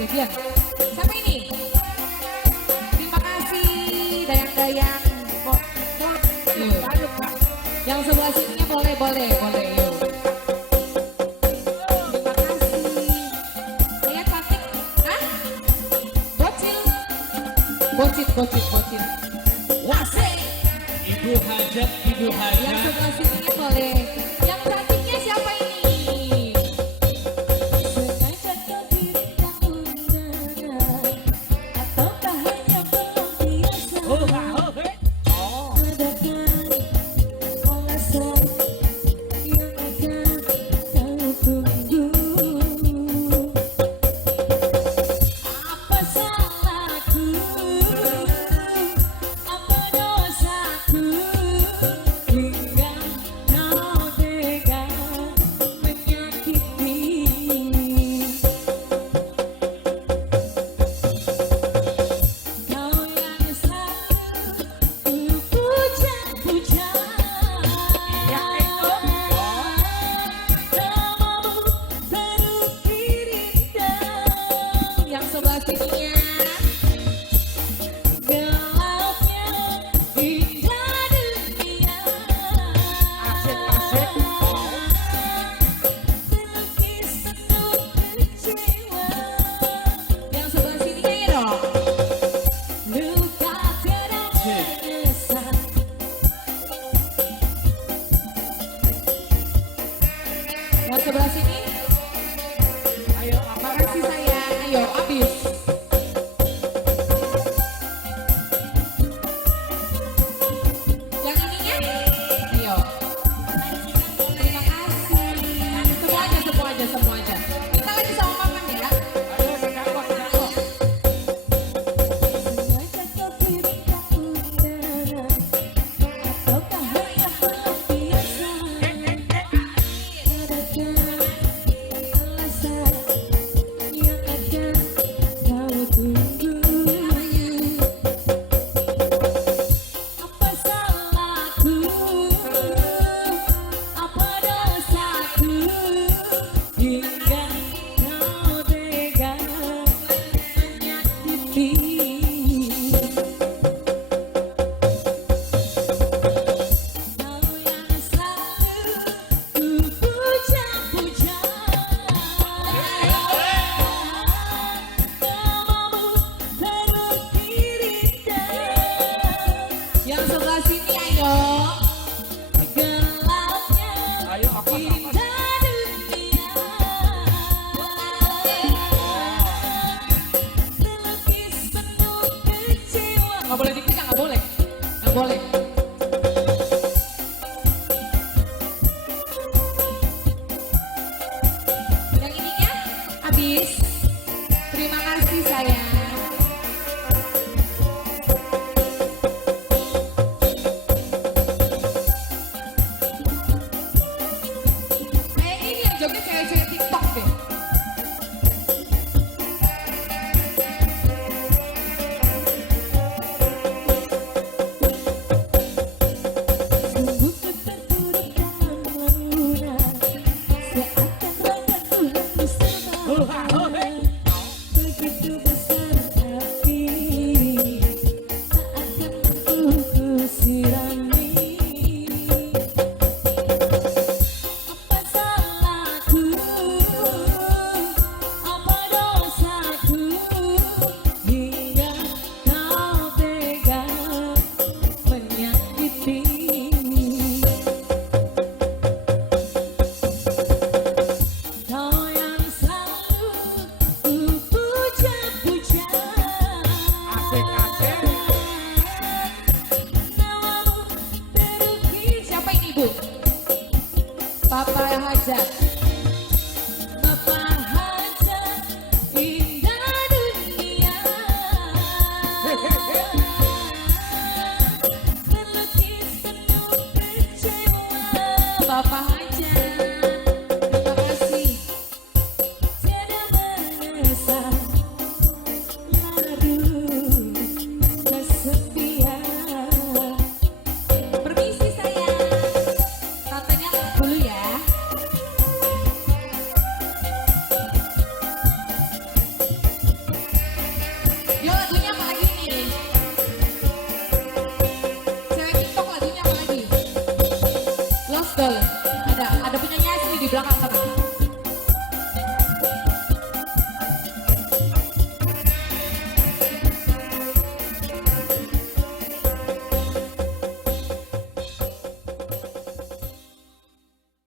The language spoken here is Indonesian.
Jadian. Siapa ini? Terima kasih Dayang-Dayang. Yuk. Yang sebelah sininya boleh, boleh, boleh. Yuk. Terima kasih. Lihat Patik. Hah? Bocil. Bocil, bocil, bocil. Wasik. Ibu hajat, ibu hajat. Yang sebelah sininya boleh. Yang cantiknya siapa ini? Sebelah sininya gelapnya indah dunia Asik-asik. melukis penuh kecewa. Yang sebelah sininya ya dong luka tidak menyesal. Yang sebelah sini ayo makasih sayang, ayo habis. Yang ininya, ayo. Terima kasih. Semua aja, semua aja, semua aja. Kita lagi sama makan ya. Ayo sedekah, sedekah. Yang sebelah sini ayo. Gelapnya Ayo apa? indah dunia. Melukis penuh kecewa. Nggak boleh dipegang, nggak boleh. Nggak boleh. Yang ininya habis. Terima kasih sayang. Joget cewek-cewek TikTok deh. Begitu besar hati tak akan ku sirami. Apa salahku? betul. Ada penyanyi asli di belakang sana.